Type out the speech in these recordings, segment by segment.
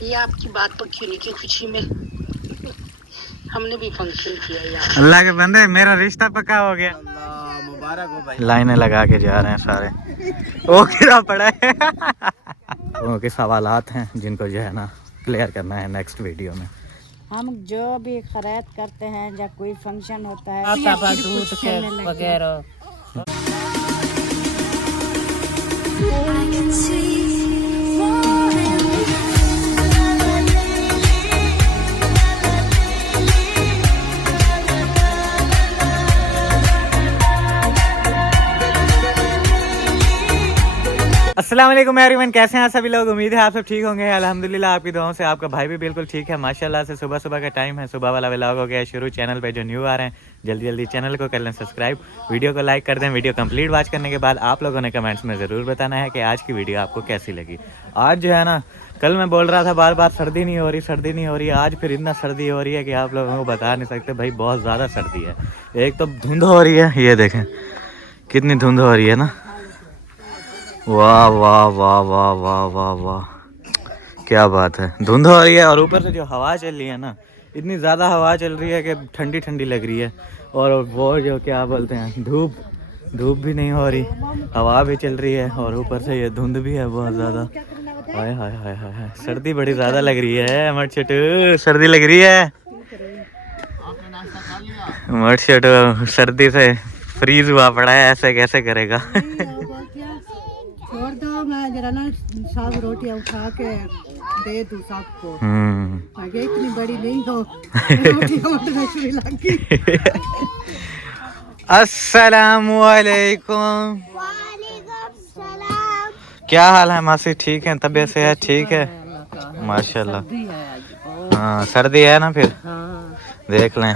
ये आपकी बात पर खीरी की खुशी में हमने भी फंक्शन किया यार। अल्लाह के बंदे मेरा रिश्ता पक्का हो गया। अल्लाह मुबारक हो भाई। लाइनें लगा के जा रहे हैं सारे। वो गिरा पड़ा है। लोगों के सवालात हैं जिनको जो है ना क्लियर करना है नेक्स्ट वीडियो में। हम जो भी खरीद करते हैं या कोई फंक्शन होता है दूध के वगैरह अस्सलाम वालेकुम एवरीवन, कैसे हैं सभी लोग। उम्मीद है आप सब ठीक होंगे। अल्हम्दुलिल्लाह आपकी दुआओं से आपका भाई भी बिल्कुल ठीक है माशाल्लाह से। सुबह सुबह का टाइम है, सुबह वाला व्लॉग हो गया शुरू। चैनल पे जो न्यू आ रहे हैं जल्दी जल्दी चैनल को कर लें सब्सक्राइब, वीडियो को लाइक कर दें। वीडियो कंप्लीट वॉच करने के बाद आप लोगों ने कमेंट्स में ज़रूर बताना है कि आज की वीडियो आपको कैसी लगी। आज जो है ना, कल मैं बोल रहा था बार बार सर्दी नहीं हो रही, सर्दी नहीं हो रही। आज फिर इतना सर्दी हो रही है कि आप लोगों को बता नहीं सकते भाई, बहुत ज़्यादा सर्दी है। एक तो धुंध हो रही है, ये देखें कितनी धुंध हो रही है ना। वाह वाह वाह वाह वाह वाह वाह, क्या बात है। धुंध हो रही है और ऊपर से जो हवा चल रही है ना, इतनी ज़्यादा हवा चल रही है कि ठंडी ठंडी लग रही है। और वो जो क्या बोलते हैं, धूप भी नहीं हो रही, हवा भी चल रही है और ऊपर से ये धुंध भी है बहुत ज़्यादा। हाय हाय हाय हाय हाय, सर्दी बड़ी ज़्यादा लग रही है। मट छोटू सर्दी लग रही है। मट छोटू सर्दी से फ्रीज हुआ पड़ा है, ऐसे कैसे करेगा। छोड़ दो, मैं जरा ना सब रोटियां उठा के दे दूं सबको। आगे इतनी बड़ी नहीं हो। रोटियां उठने शुरू लगी। अस्सलामु अलैकुम। क्या हाल है मासी, ठीक है? तबीयत से है ठीक है माशाल्लाह। हाँ सर्दी है ना, फिर देख लें।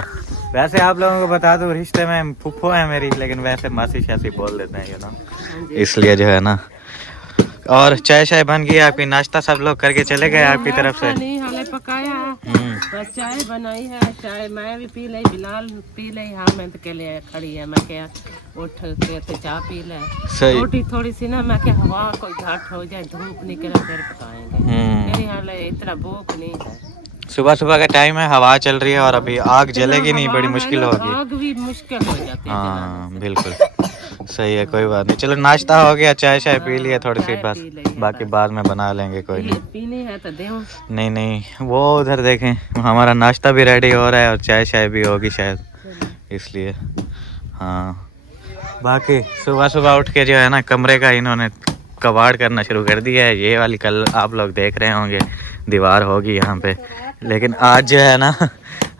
वैसे आप लोगों को बता दूं, रिश्ते में फुफ्फो है मेरी, लेकिन वैसे मासी शासी बोल देते हैं, यू नो, इसलिए जो है ना। और चाय शाय बन गई आपकी? नाश्ता सब लोग करके चले गए आपकी तरफ से? नहीं हाले पकाया बस चाय बनाई है। चाय मैं भी पी ली, बिलाल पी ली। हाँ मैं तो के लिए खड़ी है, मैं क्या उठ के तो चाय पी ले। सही। रोटी थोड़ी सी ना, मैं क्या हवा कोई घाट हो जाए, धूप निकले फिर पकाएंगे। मेरी हाले इतना भूख नहीं है। सुबह सुबह का टाइम है, हवा चल रही है और अभी आग जलेगी नहीं, बड़ी मुश्किल होगी। आग भी मुश्किल हो जाती है। हाँ बिल्कुल सही है, कोई बात नहीं। चलो नाश्ता हो गया, चाय शाय पी लिया थोड़ी सी बस, बाकी बाद में बना लेंगे, कोई नहीं। पीनी है तो दें। नहीं वो उधर देखें, हमारा नाश्ता भी रेडी हो रहा है और चाय शाय भी होगी शायद, इसलिए। हाँ बाकी सुबह सुबह उठ के जो है ना, कमरे का इन्होंने कबाड़ करना शुरू कर दिया है। ये वाली कल आप लोग देख रहे होंगे दीवार होगी यहाँ पे, लेकिन आज जो है ना,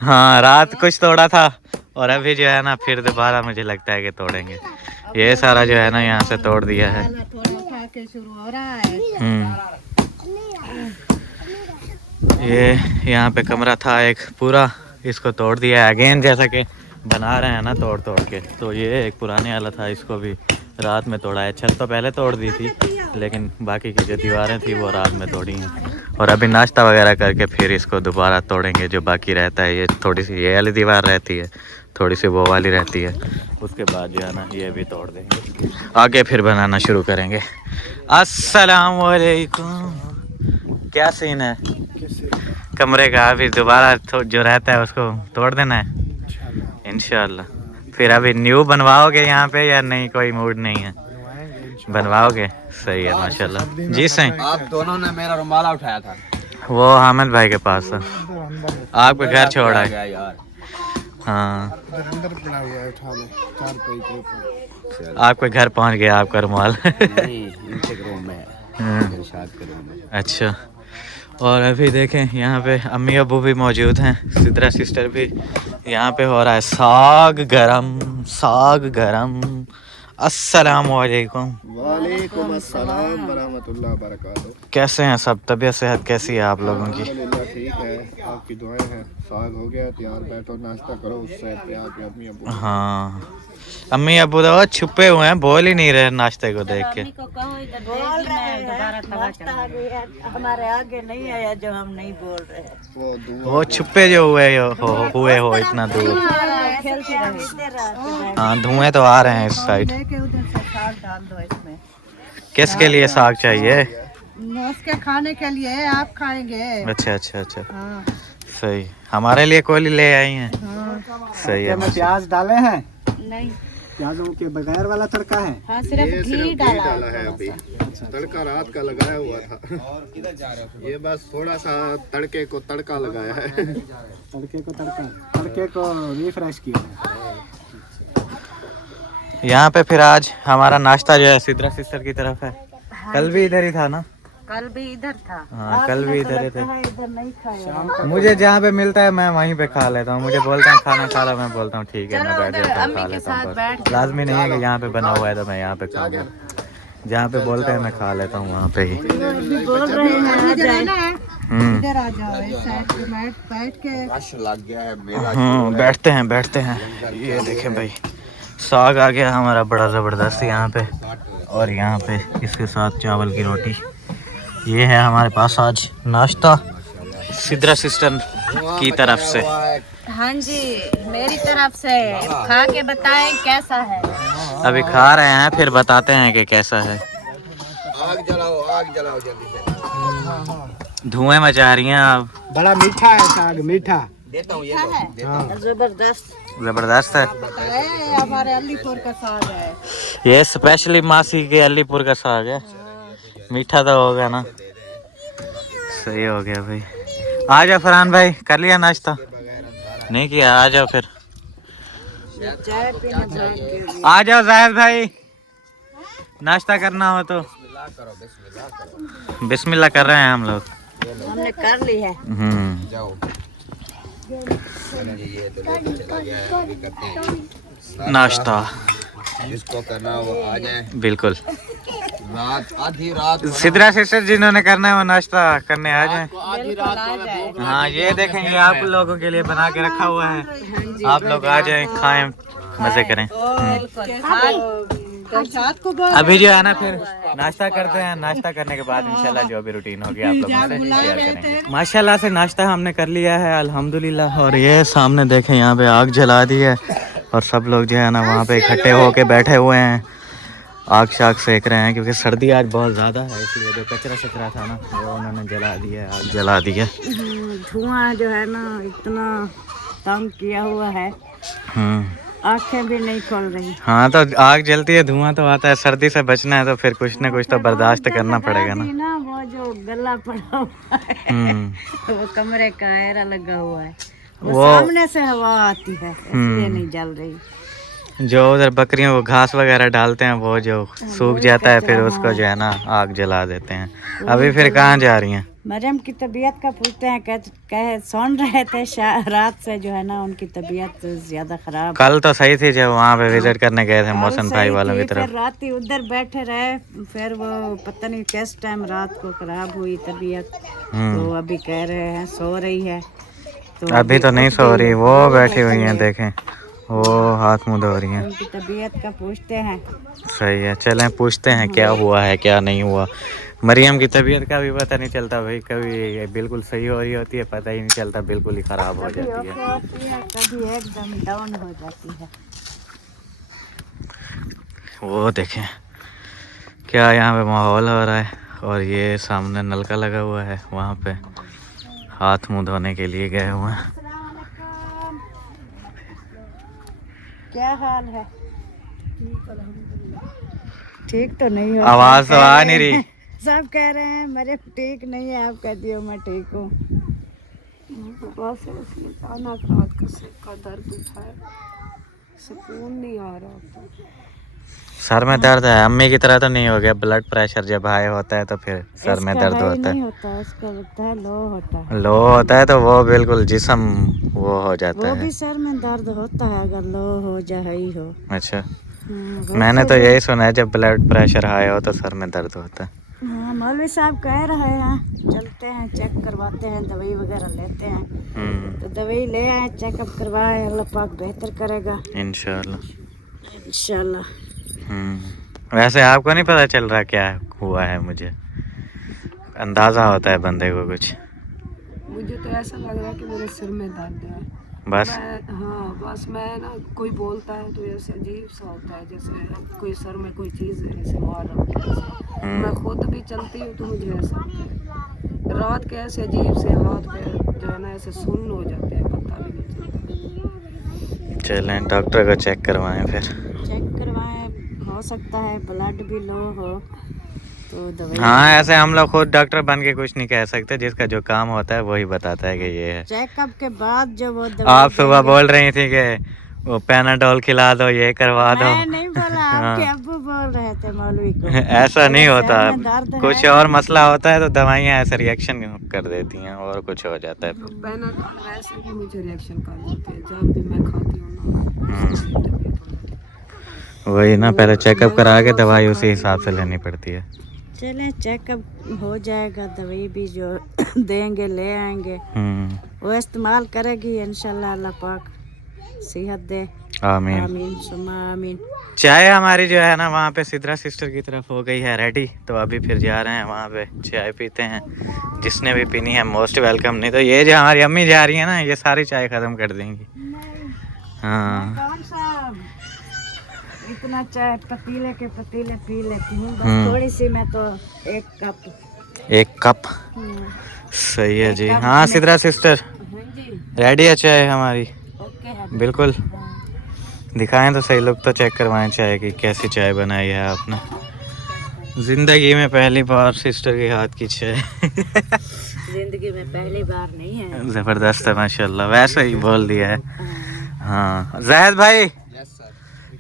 हाँ रात कुछ तोड़ा था और अभी जो है ना फिर दोबारा मुझे लगता है कि तोड़ेंगे। ये सारा जो है ना यहाँ से तोड़ दिया है। ये यहाँ पे कमरा था एक पूरा, इसको तोड़ दिया है अगेन, जैसा कि बना रहे हैं ना तोड़ के। तो ये एक पुराने वाला था, इसको भी रात में तोड़ा है। छत तो पहले तोड़ दी थी, लेकिन बाकी की जो दीवारें थी वो रात में तोड़ी हैं। और अभी नाश्ता वगैरह करके फिर इसको दोबारा तोड़ेंगे। जो बाकी रहता है, ये थोड़ी सी ये वाली दीवार रहती है, थोड़ी सी वो वाली रहती है, उसके बाद जो है ना ये भी तोड़ देंगे, आगे फिर बनाना शुरू करेंगे। अस्सलाम वालेकुम। क्या सीन है कमरे का? अभी दोबारा जो रहता है उसको तोड़ देना है इंशाल्लाह। फिर अभी न्यू बनवाओगे यहाँ पे या नहीं? कोई मूड नहीं है, बनवाओगे? सही है माशाल्लाह। जी सही। आप दोनों ने मेरा रुमाला उठाया था, वो हामिद भाई के पास था, आपके घर छोड़ा है। यार हाँ आपके घर पहुँच गया आपका रुमाल। अच्छा। और अभी देखें यहाँ पे अम्मी अबू भी मौजूद हैं, सिद्रा सिस्टर भी। यहाँ पे हो रहा है साग गरम। अस्सलाम वालेकुम। वालेकुम अस्सलाम वरहमतुल्लाह बरकातहू। कैसे हैं सब? तबीयत सेहत कैसी है आप लोगों की? अल्हम्दुलिल्लाह ठीक है, आपकी दुआएं हैं। साग हो गया तैयार, बैठो नाश्ता करो। उस साइड पे आके अम्मी अबू। हाँ अम्मी अबू तो छुपे हुए हैं, बोल ही नहीं रहे नाश्ते को देख के। हमारे आगे नहीं आया जो हम नहीं बोल रहे। वो छुपे जो हुए हो इतना दूर। हाँ धुएं तो आ रहे हैं इस साइड। किसके लिए साग चाहिए? उसके खाने के लिए है, आप खाएंगे। अच्छा अच्छा अच्छा, हाँ सही। हमारे लिए कोली ले आई हैं। हाँ। सही है। प्याज डाले हैं? नहीं, प्याजों के बगैर वाला तड़का है? हाँ सिर्फ घी डाला है अभी। तड़का रात का लगाया हुआ था। ये बस थोड़ा सा तड़के को तड़का लगाया है। तड़के को रिफ्रेश किया है। यहाँ पे फिर आज हमारा नाश्ता जो है सिद्रा सिस्टर की तरफ है। कल भी इधर ही था ना? कल भी इधर था। हाँ कल भी इधर ही थे। इधर नहीं खाया। मुझे जहाँ पे मिलता है मैं वहीं पे खा लेता हूँ। मुझे बोलते हैं खाना खा लो, मैं बोलता हूँ ठीक है, मैं बैठ जाता हूँ खा लेता हूँ। बस लाजमी नहीं है कि यहाँ पे बना हुआ है तो मैं यहाँ पे खाऊंगा। जहाँ पे बोलते हैं मैं खा लेता हूँ वहाँ पे ही। बोल रहे हैं इधर आ जाओ, इस साइड पे बैठ के। लग गया है मेरा। बैठते हैं। ये देखें भाई, साग आ गया हमारा बड़ा ज़बरदस्त यहाँ पे, और यहाँ पे इसके साथ चावल की रोटी। ये है हमारे पास आज नाश्ता सिद्रा सिस्टर की तरफ से। हाँ जी, मेरी तरफ से खा के बताएं कैसा है। अभी खा रहे हैं फिर बताते हैं कि कैसा है। आग जलाओ जल्दी से। धुएं मचा रही हैं आप। बड़ा मीठा है साग, मीठा। देता हूँ ये जबरदस्त है। हमारे अलीपुर का साग है ये स्पेशली मासी के अलीपुर का साग है। मीठा तो होगा ना। सही हो गया भाई। आ जाओ फरहान भाई, कर लिया नाश्ता? नहीं किया? आ जाओ फिर। चाय पीने आ जाओ जाहिद भाई, नाश्ता करना हो तो। बिस्मिल्लाह कर रहे हैं हम लोग। हमने कर ली है। नाश्ता जिसको करना वो आ जाए। बिल्कुल। आधी रात सिद्रा सिस्टर जिन्होंने करना है वो नाश्ता करने आ जाए। आधी रात हाँ ये देखें, ये आप लोगों के लिए बना के रखा हुआ है। आप लोग आ जाएं, खाएं, मजे करें। अभी जो है ना फिर नाश्ता करते हैं। नाश्ता करने के बाद इंशाल्लाह जो भी रूटीन होगी आप लोगों से शेयर करेंगे। माशाल्लाह से नाश्ता हमने कर लिया है अल्हम्दुलिल्लाह। और ये सामने देखें, यहाँ पे आग जला दी है और सब लोग जो है ना वहाँ पे इकट्ठे होके बैठे हुए हैं, आग शाग सेक रहे हैं, क्योंकि सर्दी आज बहुत ज़्यादा है, इसलिए जो कचरा शचरा था ना वो उन्होंने जला दिया, आग जला दी है। धुआं जो है ना इतना तंग किया हुआ है, आंखें भी नहीं खोल रही। हाँ तो आग जलती है, धुआं तो आता है। सर्दी से बचना है तो फिर कुछ न कुछ तो बर्दाश्त करना पड़ेगा ना। वो जो गला पड़ा हुआ है वो कमरे का आयरा लगा हुआ है, वो सामने से हवा आती है इसलिए नहीं जल रही। जो उधर बकरियों को घास वगैरह डालते हैं वो जो सूख जाता है फिर उसको जो है ना आग जला देते हैं। अभी फिर कहाँ जा रही हैं? मरियम की तबीयत का पूछते हैं, कह सुन रहे थे रात से जो है ना उनकी तबीयत ज्यादा खराब। कल तो सही थी जब वहाँ पे विजिट करने गए थे मौसम भाई वालों की तरफ। रात ही उधर बैठे रहे, फिर वो पता नहीं किस टाइम रात को खराब हुई तबीयत, तो अभी कह रहे हैं सो रही है। तो अभी तो नहीं सो रही, वो बैठी हुई हैं, देखें वो हाथ मुँह धो रही हैं। उनकी तबीयत का पूछते हैं। सही है, चलें पूछते हैं क्या हुआ है क्या नहीं हुआ। मरियम की तबीयत का भी पता नहीं चलता भाई, कभी बिल्कुल सही हो रही होती है, पता ही नहीं चलता, बिल्कुल ही ख़राब हो जाती है, कभी एकदम डाउन हो जाती है। वो देखें क्या यहाँ पे माहौल हो रहा है। और ये सामने नलका लगा हुआ है, वहाँ पे हाथ मुँह धोने के लिए गए हुए हैं। क्या हाल है? ठीक तो नहीं हो? आवाज़ तो आ नहीं रही। सब कह रहे हैं मेरे ठीक नहीं है, आप कहती हो मैं ठीक हूँ। दर्द उठाए, सुकून नहीं आ रहा। सर में दर्द है? अम्मी की तरह तो नहीं हो गया? ब्लड प्रेशर जब हाई होता है तो फिर सर में दर्द होता है? नहीं होता, इसका लगता है लो होता है। लो होता है तो वो बिल्कुल जिस्म वो हो जाता वो है। भी सर में दर्द होता है अगर लो हो जाए ही हो। अच्छा, मैंने तो यही सुना है जब ब्लड प्रेशर हाई हो तो सर में दर्द होता है। हाँ, मौलवी साहब कह रहे हैं चलते हैं चेक करवाते हैं, दवाई वगैरह लेते हैं। तो दवाई ले आए, चेकअप करवाए, अल्लाह पाक बेहतर करेगा इंशाल्लाह इंशाल्लाह। वैसे आपको नहीं पता चल रहा क्या हुआ है? मुझे अंदाज़ा होता है बंदे को कुछ। मुझे तो ऐसा लग रहा है कि मेरे सिर में दर्द है बस। हाँ बस मैं ना, कोई बोलता है तो ऐसे अजीब सा होता है, जैसे कोई सर में कोई चीज़ ऐसे मार रहा हो। मैं खुद भी चलती हूँ तो मुझे ऐसा होता है। रात के ऐसे अजीब से हाथ पैर जो है ना ऐसे सुन्न हो जाते हैं, पता भी नहीं चलता। चलें डॉक्टर को चेक करवाएं फिर। चेक करवाएं, हो सकता है ब्लड भी लो हो तो दवाई। हाँ ऐसे हम लोग खुद डॉक्टर बन के कुछ नहीं कह सकते, जिसका जो काम होता है वही बताता है कि ये है। चेकअप के बाद जो वो आप सुबह बोल रही थी कि वो पैनाडोल खिला दो, ये करवा दो। मैं नहीं बोला, आपके अब्बू बोल रहे थे मौलवी को। ऐसा नहीं होता, सर में दर्द कुछ है। और मसला होता है तो दवाइयाँ ऐसे रिएक्शन कर देती हैं और कुछ हो जाता है। पैनाडोल वैसे भी मुझे रिएक्शन कर देते हैं जब भी मैं खाती हूँ ना। वही ना, पहले चेकअप करा के दवाई उसी हिसाब से लेनी पड़ती है। चले चेकअप हो जाएगा, दवाई भी जो देंगे ले आएंगे, वो इस्तेमाल करेगी इंशाल्लाह। अल्लाह पाक सेहत दे, आमीन आमीन सुम्मा आमीन। चाय हमारी जो है ना वहाँ पे सिद्रा सिस्टर की तरफ हो गई है रेडी, तो अभी फिर जा रहे हैं वहाँ पे चाय पीते हैं। जिसने भी पीनी है मोस्ट वेलकम, नहीं तो ये जो हमारी अम्मी जा रही है ना ये सारी चाय ख़त्म कर देंगी। हाँ कौन सा इतना चाय पतीले के पतीले पी लेती हूँ, बस थोड़ी सी मैं तो एक कप। एक कप सही है जी। हाँ सिद्रा सिस्टर रेडी है चाय हमारी, ओके है। बिल्कुल। दिखाएं तो सही, लोग तो चेक करवाएं चाय की कैसी चाय बनाई है आपने। जिंदगी में पहली बार सिस्टर के हाथ की चाय। जिंदगी में पहली बार नहीं है। जबरदस्त है माशाल्लाह, वैसे ही बोल दिया है। हाँ जाहिद भाई,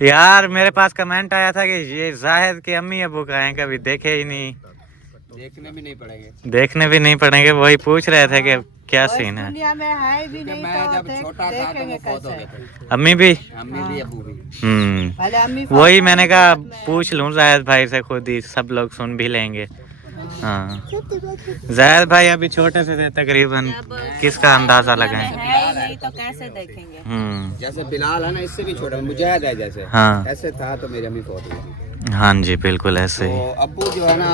यार मेरे पास कमेंट आया था कि ये जाहिद के अम्मी अबू का हैं, कभी देखे ही नहीं। देखने भी नहीं पड़ेंगे। देखने भी नहीं पड़ेंगे, वही पूछ रहे थे कि क्या सीन है। दुनिया में है भी नहीं मैं तो जब छोटा था तो वो फौत हो गए थे, अम्मी भी अम्मी भी अबू भी। पहले अम्मी वही मैंने कहा पूछ लूं जाहिद भाई से, खुद ही सब लोग सुन भी लेंगे। हाँ जाहिद भाई अभी छोटे से थे तकरीबन, किसका अंदाजा लगाएं। है ही नहीं तो कैसे देखेंगे। जैसे बिलाल है ना, इससे भी छोटा मुजाहिद है जैसे, हाँ ऐसे था तो मेरी अम्मी फौत हो गई। हाँ जी बिल्कुल ऐसे ही। तो अब्बू जो है ना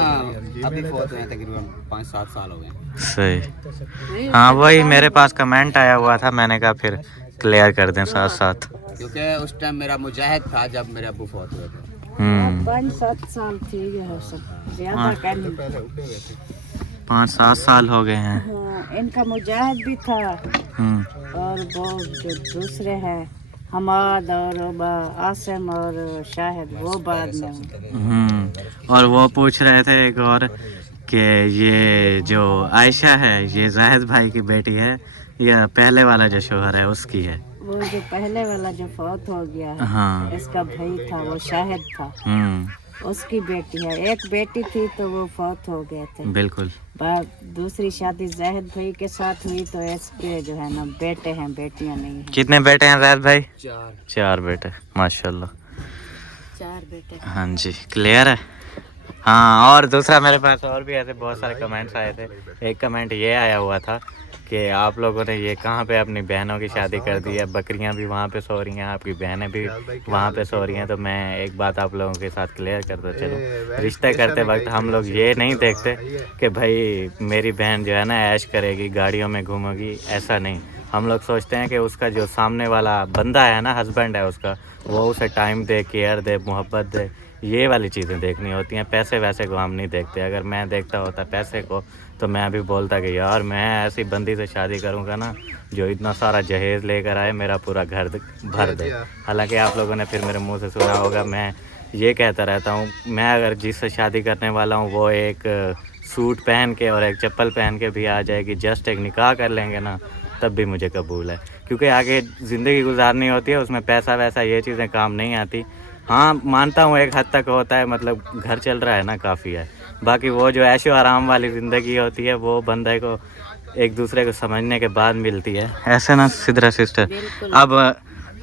अभी फौत हुए हैं, तकरीबन 5-7 साल हो गए। सही। हाँ वही मेरे पास कमेंट आया हुआ था, मैंने कहा फिर क्लियर कर दें साथ साथ, क्योंकि उस टाइम मेरा मुजाहिद था जब मेरे अब्बू फौत हुए थे। 5-7 साल ठीक है, सब ज्यादा का नहीं। 5-7 साल हो गए हैं। हाँ, इनका मुजाहिद भी था और वो जो दूसरे हैं हमाद और आसिम और शाहिद वो बाद में। और वो पूछ रहे थे एक और कि ये जो आयशा है ये जाहिद भाई की बेटी है या पहले वाला जो शोहर है उसकी है। वो जो पहले वाला जो फौत हो गया है, हाँ इसका भाई था, वो शाहिद था, उसकी बेटी है। एक बेटी थी तो वो फौत हो गए थे। बिल्कुल। दूसरी शादी जाहिद भाई के साथ हुई तो इसके जो है ना बेटे हैं, बेटियां नहीं हैं। कितने बेटे हैं जाहिद भाई? 4 बेटे माशाल्लाह। 4 बेटे। हाँ जी क्लियर है। हाँ और दूसरा मेरे पास और भी ऐसे बहुत सारे कमेंट्स आए थे। एक कमेंट ये आया हुआ था कि आप लोगों ने ये कहाँ पे अपनी बहनों की शादी कर दी है, बकरियां भी वहाँ पे सो रही हैं, आपकी बहनें भी वहाँ पे सो रही हैं। तो मैं एक बात आप लोगों के साथ क्लियर करता चलूँ, रिश्ते करते वक्त हम लोग ये नहीं देखते कि भाई मेरी बहन जो है ना ऐश करेगी, गाड़ियों में घूमेगी, ऐसा नहीं। हम लोग सोचते हैं कि उसका जो सामने वाला बंदा है ना, हस्बैंड है उसका, वो उसे टाइम दे, केयर दे, मोहब्बत दे, ये वाली चीज़ें देखनी होती हैं। पैसे वैसे को हम नहीं देखते। अगर मैं देखता होता पैसे को तो मैं भी बोलता कि यार मैं ऐसी बंदी से शादी करूँगा ना जो इतना सारा जहेज़ लेकर आए, मेरा पूरा घर भर दे। हालांकि आप लोगों ने फिर मेरे मुंह से सुना होगा, मैं ये कहता रहता हूँ, मैं अगर जिससे शादी करने वाला हूँ वो एक सूट पहन के और एक चप्पल पहन के भी आ जाएगी, जस्ट एक निकाह कर लेंगे ना, तब भी मुझे कबूल है। क्योंकि आगे ज़िंदगी गुजारनी होती है, उसमें पैसा वैसा ये चीज़ें काम नहीं आती। हाँ मानता हूँ एक हद तक होता है, मतलब घर चल रहा है ना, काफ़ी है। बाकी वो जो ऐशो आराम वाली ज़िंदगी होती है वो बंदे को एक दूसरे को समझने के बाद मिलती है, ऐसे ना सिद्रा सिस्टर। अब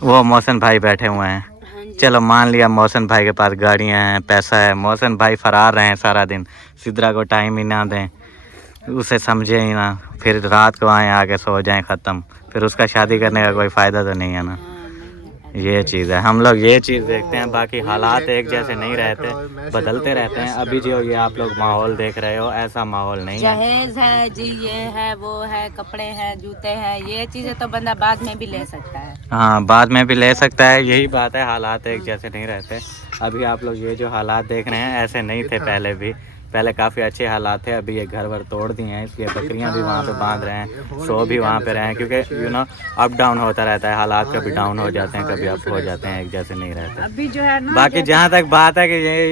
वो मोहसिन भाई बैठे हुए हैं, चलो मान लिया मोहसिन भाई के पास गाड़ियाँ हैं, पैसा है, मोहसिन भाई फरार रहे हैं सारा दिन, सिद्रा को टाइम ही ना दें, उसे समझे ही ना, फिर रात को आए आके सो जाएं, ख़त्म, फिर उसका शादी करने का कोई फ़ायदा तो नहीं है ना। ये चीज़ है, हम लोग ये चीज़ देखते हैं। बाकी हालात एक जैसे नहीं रहते, बदलते रहते हैं। अभी जो ये आप लोग माहौल देख रहे हो, ऐसा माहौल नहीं है। जहेज है जी, ये है, वो है, कपड़े हैं, जूते हैं, ये चीज़ें तो बंदा बाद में भी ले सकता है। हाँ बाद में भी ले सकता है, यही बात है, हालात एक जैसे नहीं रहते। अभी आप लोग ये जो हालात देख रहे हैं ऐसे नहीं थे पहले भी, पहले काफ़ी अच्छे हालात थे, अभी ये घर वर तोड़ दिए हैं, इसलिए बकरियां भी वहाँ पे बांध रहे हैं, सो भी वहाँ पे रहे हैं, क्योंकि यू नो अप डाउन होता रहता है, हालात कभी डाउन हो जाते हैं, कभी अप हो जाते हैं, एक जैसे नहीं रहते। अभी जो है ना, बाकी जहाँ तक बात है कि ये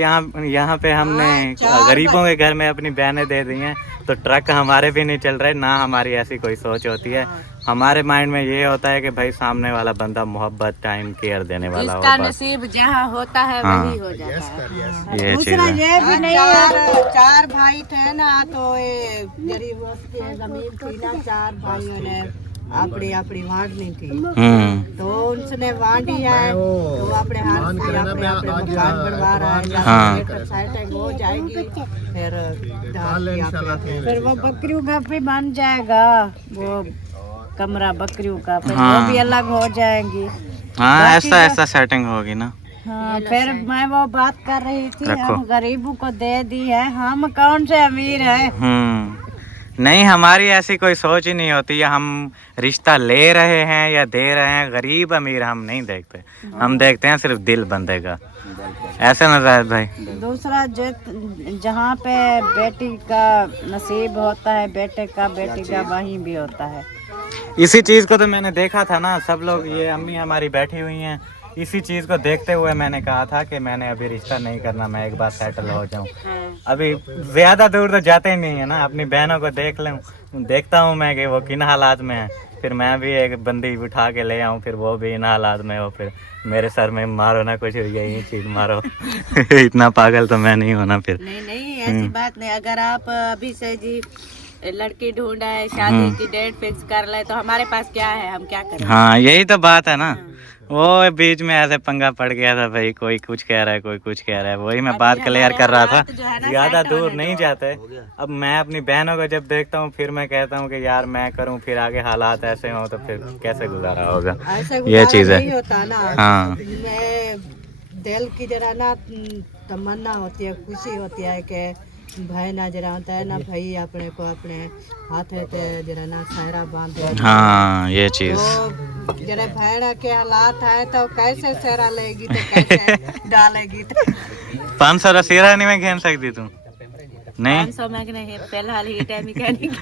यहाँ पे हमने गरीबों के घर में अपनी बहनें दे दी हैं, तो ट्रक हमारे भी नहीं चल रहे, ना हमारी ऐसी कोई सोच होती है। हमारे माइंड में ये होता है कि भाई सामने वाला बंदा मोहब्बत, टाइम, केयर देने वाला हो, जिसका बस। नसीब जहाँ होता है हाँ। वही हो जाता है। ये चीज़ दूसरा है। ये भी नहीं है, चार भाई थे ना, तो ये गरीब वस्ती जमीन थी ना, चार भाइयों ने अपनी अपनी बांटनी थी, तो उसने बांटी है, तो अपने हाथ से अपने अपने मकान बनवा रहा है, हाँ। सेटिंग हो जाएगी, फिर वो बकरियों का भी बन जाएगा, वो कमरा बकरियों का, फिर हाँ। वो भी अलग हो जाएंगी। हाँ, ऐसा सेटिंग होगी ना। हाँ, फिर मैं वो बात कर रही थी, रखो। हम गरीबों को दे दी है, हम कौन से अमीर है। नहीं, हमारी ऐसी कोई सोच ही नहीं होती है, हम रिश्ता ले रहे हैं या दे रहे हैं, गरीब अमीर हम नहीं देखते, हम देखते हैं सिर्फ दिल बंदे का, ऐसा ना जायद भाई। दूसरा जहाँ पे बेटी का नसीब होता है, बेटे का बेटी का, वहीं भी होता है। इसी चीज़ को तो मैंने देखा था ना, सब लोग, ये अम्मी हमारी बैठी हुई हैं, इसी चीज़ को देखते हुए मैंने कहा था कि मैंने अभी रिश्ता नहीं करना, मैं एक बार सेटल हो जाऊं। अभी ज़्यादा दूर तो जाते ही नहीं है ना, अपनी बहनों को देख लूँ, देखता हूँ मैं कि वो किन हालात में है, फिर मैं भी एक बंदी उठा के ले आऊँ, फिर वो भी इन हालात में हो, फिर मेरे सर में मारो ना कुछ, यही चीज़ मारो। इतना पागल तो मैं नहीं होना फिर। नहीं ऐसी बात नहीं, अगर आप अभी से जी लड़की ढूंढा है, शादी की डेट फिक्स कर ले, तो हमारे पास क्या है, हम क्या करें। हाँ, यही तो बात है ना। वो बीच में ऐसे पंगा पड़ गया था भाई, कोई कुछ कह रहा है, कोई कुछ कह रहा है, वही मैं बात क्लियर कर रहा था। ज़्यादा दूर नहीं जाते। अब मैं अपनी बहनों को जब देखता हूँ, फिर मैं कहता हूँ कि यार मैं करूँ, फिर आगे हालात ऐसे हों तो फिर कैसे गुजारा होगा, ये चीज़ है। होता ना, हाँ, मैं दिल की जरा ना तमन्ना होती है, खुशी होती है कि भाई ना जरा होता है ना, भाई अपने को अपने हाथ है जरा ना सहरा बांध दे। हाँ, ये चीज़। तो जरा बहन के हालात है, तो कैसे सहरा लेगी, तो कैसे डालेगी। 500 रसीरा नहीं मैं खेल सकती तू? नहीं, 500 में नहीं, फिलहाल ही टाइम मैकेनिक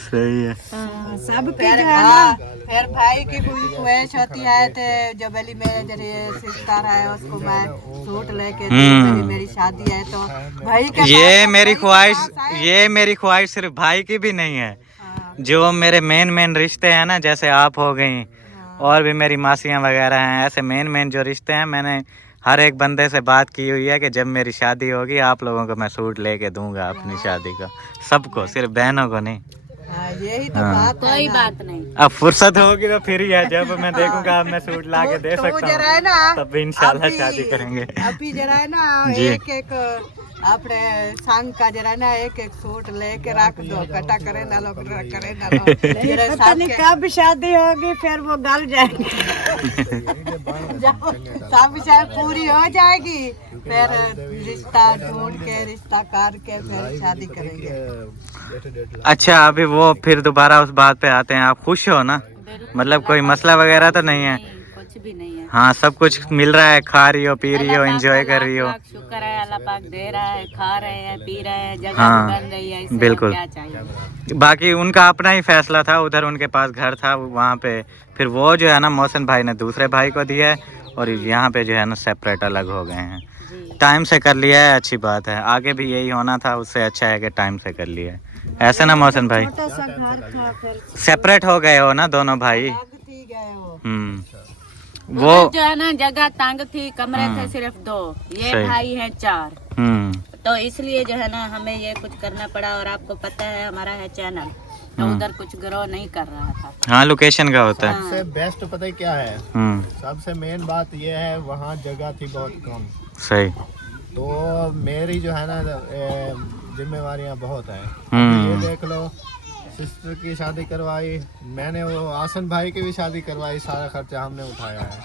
सही है। सबके फिर भाई की कोई ख्वाहिश होती है, तो जो बली में जरे सिस्टर है, उसको मैं सूट लेके दी, मेरी शादी है, तो भाई के ये मेरी ख्वाहिश सिर्फ भाई की भी नहीं है, जो मेरे मेन रिश्ते हैं ना, जैसे आप हो गई, और भी मेरी मासियाँ वगैरह हैं, ऐसे मेन जो रिश्ते हैं, मैंने हर एक बंदे से बात की हुई है कि जब मेरी शादी होगी आप लोगों को मैं सूट लेके दूंगा अपनी शादी का, सबको, सिर्फ बहनों को नहीं। यही तो बात है, कोई बात नहीं। अब फुर्सत होगी तो फिर ही है, जब मैं देखूंगा अब मैं सूट ला के दे सकता हूँ, तब भी इंशाल्लाह शादी करेंगे। अभी जरा है ना, एक अपने संग का जरा ना एक सूट लेके रख दो, कटा करे ना लो, करे ना लो। पता नहीं कब शादी होगी, फिर वो गल जाएगी। सब शायद पूरी हो जाएगी, फिर रिश्ता ढूंढ के, रिश्ता करके फिर शादी करेंगे। अच्छा, अभी वो फिर दोबारा उस बात पे आते हैं, आप खुश हो ना? मतलब कोई मसला वगैरह तो नहीं है? कुछ भी नहीं है। हाँ, सब कुछ मिल रहा है, खा रही हो, पी रही हो, एंजॉय कर रही हो। शुक्र है, अल्लाह पाक दे रहा है, खा रहे हैं, पी रहे हैं, जगह हाँ, बन रही है, इससे बिल्कुल। क्या चाहिए। बाकी उनका अपना ही फैसला था, उधर उनके पास घर था वहाँ पे, फिर वो जो है ना मोहसिन भाई ने दूसरे भाई को दिया है, और यहाँ पे जो है ना सेपरेट अलग हो गए हैं। टाइम से कर लिया है, अच्छी बात है, आगे भी यही होना था, उससे अच्छा है कि टाइम से कर लिया है, ऐसे ना मोहसिन भाई? छोटा सा घर था, फिर सेपरेट हो गए हो ना दोनों भाई? वो जो है ना, जगह तंग थी, कमरे थे सिर्फ 2, ये सही। भाई हैं 4, हम्म, तो इसलिए जो है ना हमें ये कुछ करना पड़ा। और आपको पता है हमारा है चैनल, तो उधर कुछ ग्रो नहीं कर रहा था। हाँ, लोकेशन का होता है। सबसे बेस्ट पता है क्या है, सबसे मेन बात ये है, वहाँ जगह थी बहुत कम, सही। तो मेरी जो है ना जिम्मेवारियाँ बहुत है। ये देख लो, सिस्टर की शादी करवाई मैंने, वो आसन भाई की भी शादी करवाई, सारा खर्चा हमने उठाया है।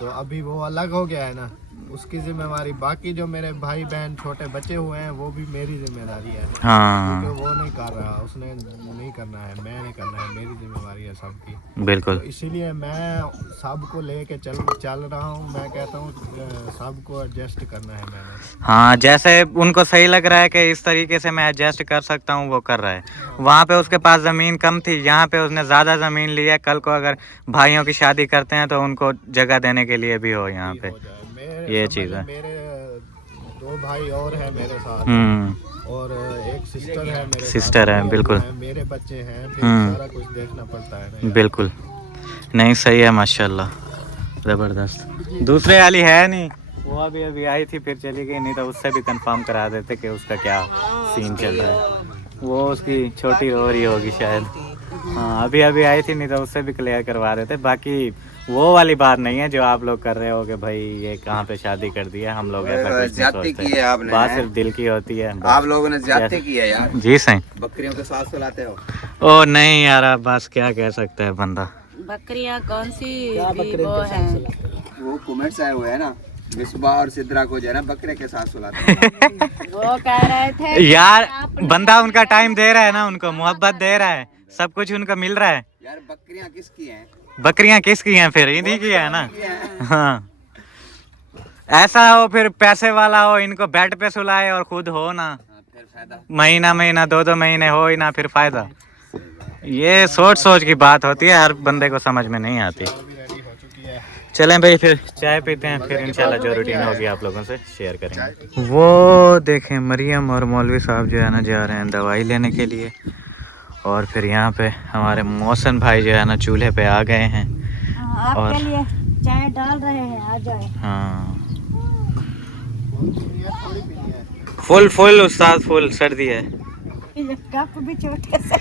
तो अभी वो अलग हो गया है ना, उसकी जिम्मेवारी। बाकी जो मेरे भाई बहन छोटे बच्चे हुए हैं वो भी मेरी जिम्मेदारी है, हाँ क्योंकि वो नहीं कर रहा, उसने नहीं करना है, मैंने करना है, मेरी जिम्मेवारी है सबकी। बिल्कुल। तो इसीलिए मैं सबको लेके चल रहा हूँ। मैं कहता हूँ सबको एडजस्ट करना है मैंने। हाँ, जैसे उनको सही लग रहा है कि इस तरीके से मैं एडजस्ट कर सकता हूँ, वो कर रहा है। वहाँ पे उसके पास ज़मीन कम थी, यहाँ पे उसने ज़्यादा ज़मीन ली है। कल को अगर भाइयों की शादी करते हैं तो उनको जगह देने के लिए भी हो यहाँ पे, ये चीज़ है। मेरे 2 भाई और हैं मेरे साथ, और एक सिस्टर है मेरे सिस्टर साथ, है, बिल्कुल। मेरे बच्चे हैं, फिर सारा कुछ देखना पड़ता है ना। बिल्कुल, नहीं सही है माशाल्लाह, ज़बरदस्त। दूसरे वाली है नहीं, वो अभी अभी आई थी फिर चली गई, नहीं तो उससे भी कंफर्म करा देते कि उसका क्या सीन चल रहा है। वो उसकी छोटी हो रही होगी शायद, हाँ अभी अभी आई थी, नहीं तो उससे भी क्लियर करवा देते। बाकी वो वाली बात नहीं है जो आप लोग कर रहे हो कि भाई ये कहाँ पे शादी कर दिया। हम लोग ऐसा कुछ नहीं सोचते, बात सिर्फ दिल की होती है। आप लोगों ने ज्यादती की है यार। जी सही। बकरियों के साथ सुलाते हो? ओ नहीं यार, अब बस क्या कह सकता है बंदा। बकरियां कौन सी वो है? वो कमेंट्स आए हुए है ना, मिसबा और सिद्रा को जो है ना बकरे के साथ सुलाते हैं। वो कह रहे थे यार बंदा उनका टाइम दे रहा है ना, उनको मोहब्बत दे रहा है, सब कुछ उनको मिल रहा है। यार बकरियां किसकी हैं? बकरियां किसकी हैं फिर? इन्हीं की है ना। हाँ, ऐसा हो फिर पैसे वाला हो, इनको बेड पे सुलाए और खुद हो ना, फिर फायदा। महीना 2 महीने हो ही ना, फिर फायदा। ये सोच की बात होती है, हर बंदे को समझ में नहीं आती। चलें भाई फिर चाय पीते हैं, फिर इंशाल्लाह जो रूटीन होगी आप लोगों से शेयर करेंगे। वो देखें मरियम और मौलवी साहब जो है ना जा रहे हैं दवाई लेने के लिए, और फिर यहाँ पे हमारे मौसन भाई जो है ना चूल्हे पे आ गए हैं। आपके लिए चाय डाल रहे हैं, आ जाए। हाँ फुल उस्ताद, फुल सर्दी है। कप भी छोटे से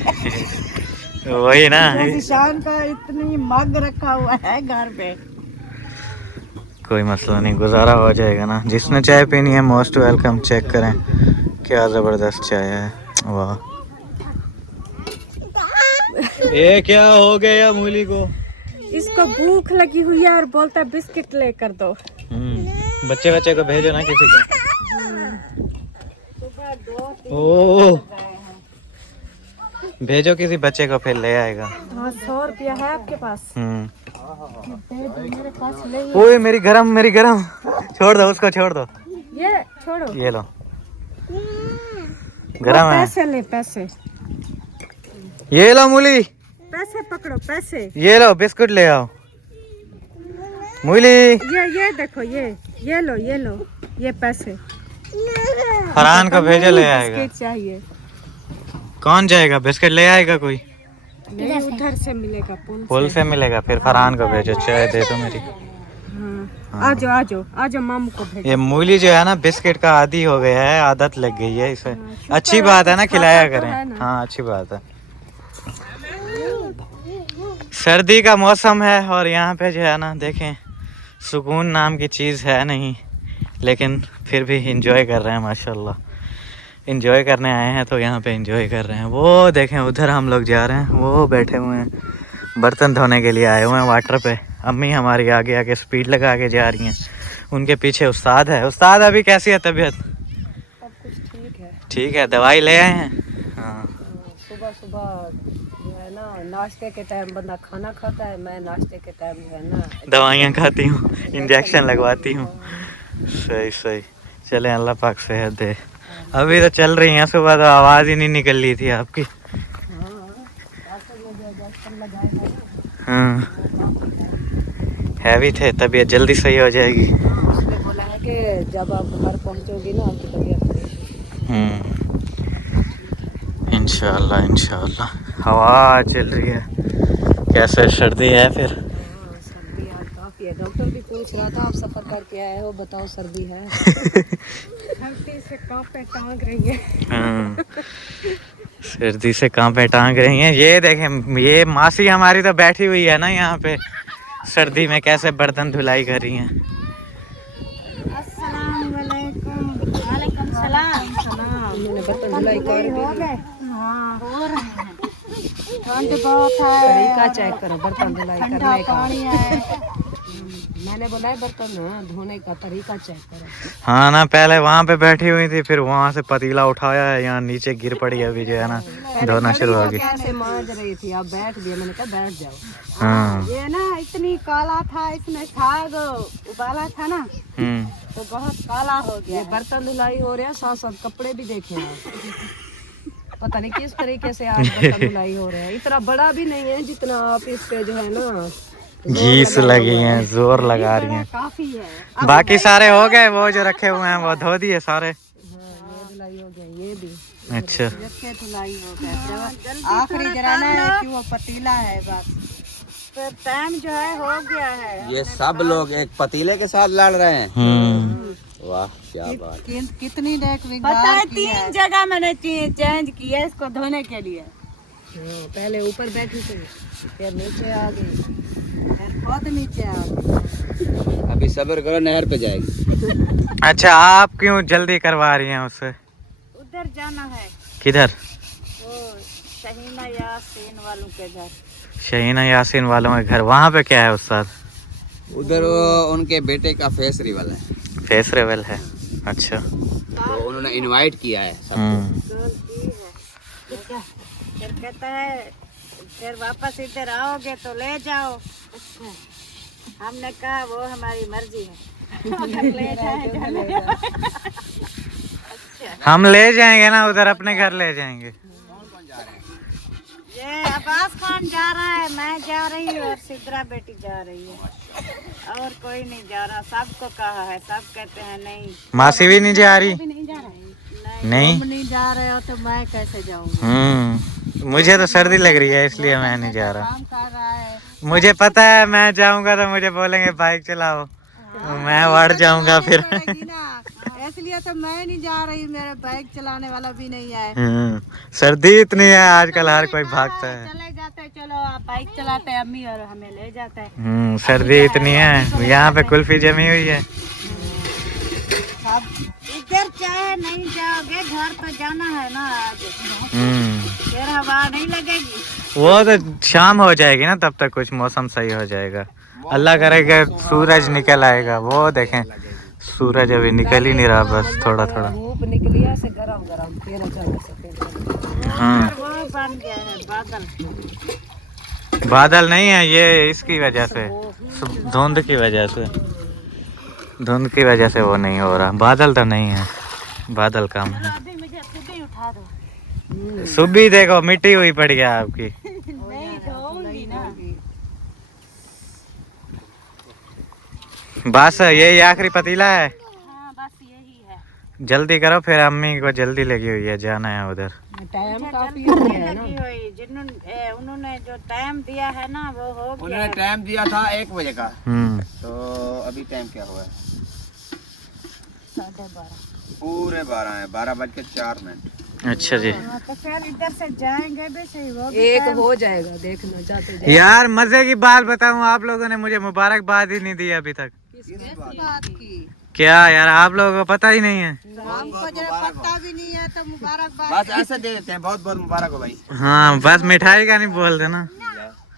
वही ना, शान का इतनी मग रखा हुआ है घर पे। कोई मसला नहीं, गुजारा हो जाएगा ना। जिसने चाय पीनी है मोस्ट वेलकम। चेक करें क्या ज़बरदस्त चाय है, वाह। ये क्या हो गया मूली को? इसको भूख लगी हुई है और बोलता है बिस्किट लेकर दो। बच्चे को भेजो ना किसी को। ओ भेजो किसी बच्चे को, फिर ले आएगा। हाँ 100 रुपया है आपके पास? मेरे पास नहीं। ओए मेरी गरम, छोड़ दो उसको, छोड़ दो। ये छोड़ो, ये लो, गरम है। पैसे ले, पैसे ये लो मूली, पैसे पकड़ो, पैसे। ये लो बिस्कुट ले आओ मूली। ये देखो, ये लो, ये पैसे। फरहान को भेजो, ले आएगा। बिस्किट चाहिए। कौन जाएगा? बिस्किट ले आएगा कोई? नहीं, उधर से मिलेगा, पुल से मिलेगा। फिर फरहान को भेजो, चाय दे दो मेरी। आ जाओ मामू को भेजो। ये मूली जो है ना बिस्किट का आदी हो गया है, आदत लग गई है इसे। अच्छी बात है ना, खिलाया करें। हाँ अच्छी बात है। सर्दी का मौसम है और यहाँ पे जो है ना देखें सुकून नाम की चीज़ है नहीं, लेकिन फिर भी इंजॉय कर रहे हैं माशाल्लाह। इंजॉय करने आए हैं तो यहाँ पे इंजॉय कर रहे हैं। वो देखें उधर हम लोग जा रहे हैं, वो बैठे हुए हैं बर्तन धोने के लिए आए हुए हैं वाटर पे। अम्मी हमारी आगे आगे स्पीड लगा के जा रही हैं, उनके पीछे उस्ताद है। उस्ताद अभी कैसी है तबीयत? सब कुछ ठीक है, दवाई ले आए हैं? हाँ सुबह जो है ना नाश्ते के टाइम बंदा खाना खाता है, मैं नाश्ते के टाइम जो है ना दवाइयाँ खाती हूँ, इंजेक्शन लगवाती हूँ। सही। चले अल्लाह पाक सेहत दे। अभी तो चल रही हैं, सुबह तो आवाज़ ही नहीं निकल रही थी आपकी। हाँ हैवी थे, तबीयत जल्दी सही हो जाएगी। उसने बोला है कि जब आप घर पहुंचोगी ना आपकी तबीयत इंशाल्लाह। हवा चल रही है, कैसे सर्दी है फिर? सर्दी आज काफ़ी है। डॉक्टर भी पूछ रहा था आप सफ़र करके आए हो, बताओ सर्दी है? सर्दी से कांपे टांग रही है। सर्दी से कांपे टांग रही हैं। ये देखें, ये मासी हमारी तो बैठी हुई है ना यहाँ पे, सर्दी में कैसे बर्तन धुलाई कर रही हैं। अस्सलाम वालेकुम। वालेकुम सलाम। उन्होंने बर्तन धुलाई कर दी। हाँ हो रहे हैं, ठंड बहुत है। तरीका चेक करो बर्तन धुलाई करने का। पानी है। मैंने बोला है बर्तन धोने का तरीका चेक करो। हाँ ना, पहले वहाँ पे बैठी हुई थी, फिर वहाँ से पतीला उठाया है, यहाँ नीचे गिर पड़ी अभी जो है ना, धोना शुरू हो गई। कैसे मांज रही थी, अब बैठ गई, मैंने कहा बैठ जाओ। हाँ। ये ना इतनी काला था, इसमें साग उबाला था ना तो बहुत काला हो गया। ये बर्तन धुलाई हो रहा है, साथ साथ कपड़े भी देखे आप। पता नहीं किस तरीके से आज बर्तन धुलाई हो रहे हैं। इतना बड़ा भी नहीं है जितना आप इस पे जो है ना घीस लगी हैं, जोर लगा रही हैं। काफी है। बाकी सारे हो गए, वो जो रखे हुए हैं वो धो दिए सारे। ये धुलाई हो गया, ये भी। अच्छा, के धुलाई हो गया। आखिरी जराना है कि वो पतीला है बस। तो टाइम जो है हो गया है। ये सब लोग एक पतीले के साथ लड़ रहे हैं। वाह क्या बात। कितनी देख पता है 3 जगह मैंने चेंज किया इसको धोने के लिए। पहले ऊपर बैठी थी, फिर नीचे आ गई, बहुत नीचे आ गई। अभी सब्र करो, नहर पे जाएगी। अच्छा, आप क्यों जल्दी करवा रही हैं उससे? उधर जाना है, किधर? वो शहीना यासीन वालों के घर। शहीना यासीन वालों के घर, वहाँ पे क्या है उस्ताद? उधर वो उनके बेटे का फेस रिवल है। फेस्टिवल है, अच्छा। तो उन्होंने इनवाइट किया है फिर कहता है फिर वापस इधर आओगे तो ले जाओ। हमने कहा वो हमारी मर्जी है। ले जाए। हम ले जाएंगे ना उधर, अपने घर ले जाएंगे। ये अब्बास खान जा रहा है, मैं जा रही हूँ और सिद्रा बेटी जा रही है, और कोई नहीं जा रहा। सबको कहा है, सब कहते हैं नहीं। मासी भी नहीं जा रही? नहीं जा रही। नहीं, तुम नहीं जा रहे हो तो मैं कैसे जाऊंगी? मुझे तो सर्दी लग रही है इसलिए मैं नहीं जा रहा। काम कर रहा है। मुझे पता है मैं जाऊंगा तो मुझे बोलेंगे बाइक चलाओ, मैं बढ़ जाऊंगा फिर। इसलिए तो मैं नहीं जा रही, मेरे बाइक चलाने वाला भी नहीं है। सर्दी इतनी है आजकल, हर कोई भागता है। चले जाते, चलो आप बाइक चलाते हैं अम्मी और हमें ले जाते हैं। सर्दी इतनी है, यहाँ पे कुल्फी जमी हुई है। इधर चाहे नहीं जाओगे, घर पर जाना है ना आज, फिर हवा नहीं लगेगी। वो तो शाम हो जाएगी ना, तब तक कुछ मौसम सही हो जाएगा। अल्लाह करेगा सूरज निकल आएगा। वो देखें सूरज अभी निकल ही नहीं रहा, बस थोड़ा थोड़ा धूप निकली है से गरम गरम, फिर चल सकते। हाँ, वो बन गया है बादल। बादल नहीं है ये, इसकी वजह से, धुंध की वजह से, धुंध की वजह से वो नहीं हो रहा। बादल तो नहीं है, बादल कम है। अभी मुझे खुद ही उठा दो। सुबह देखो मिट्टी हुई पड़ी है आपकी। नहीं धोऊंगी ना। बस यही आखिरी पतीला है। हाँ बस यही है। जल्दी करो, फिर अम्मी को जल्दी लगी हुई है, जाना है उधर। टाइम काफी हो गया है ना। लगी हुई जिन्होंने उन्होंने जो टाइम दिया है ना वो हो गया। उन्होंने टाइम दिया था 1 बजे का, तो अभी टाइम क्या हुआ है? 12:30। पूरे 12 है, 12:04। अच्छा जी। तो फिर इधर से जाएंगे भी सही, वो भी एक हो जाएगा, देखना जाते जाते। यार मजे की बात बताऊं, आप लोगों ने मुझे मुबारकबाद ही नहीं दी अभी तक। बात की क्या यार, आप लोगों को पता ही नहीं है? हमको जरा पता भी नहीं है तो मुबारकबाद। बस ऐसे दे देते हैं, बहुत बहुत मुबारक हो भाई। हाँ, बस मिठाई का नहीं बोल देना,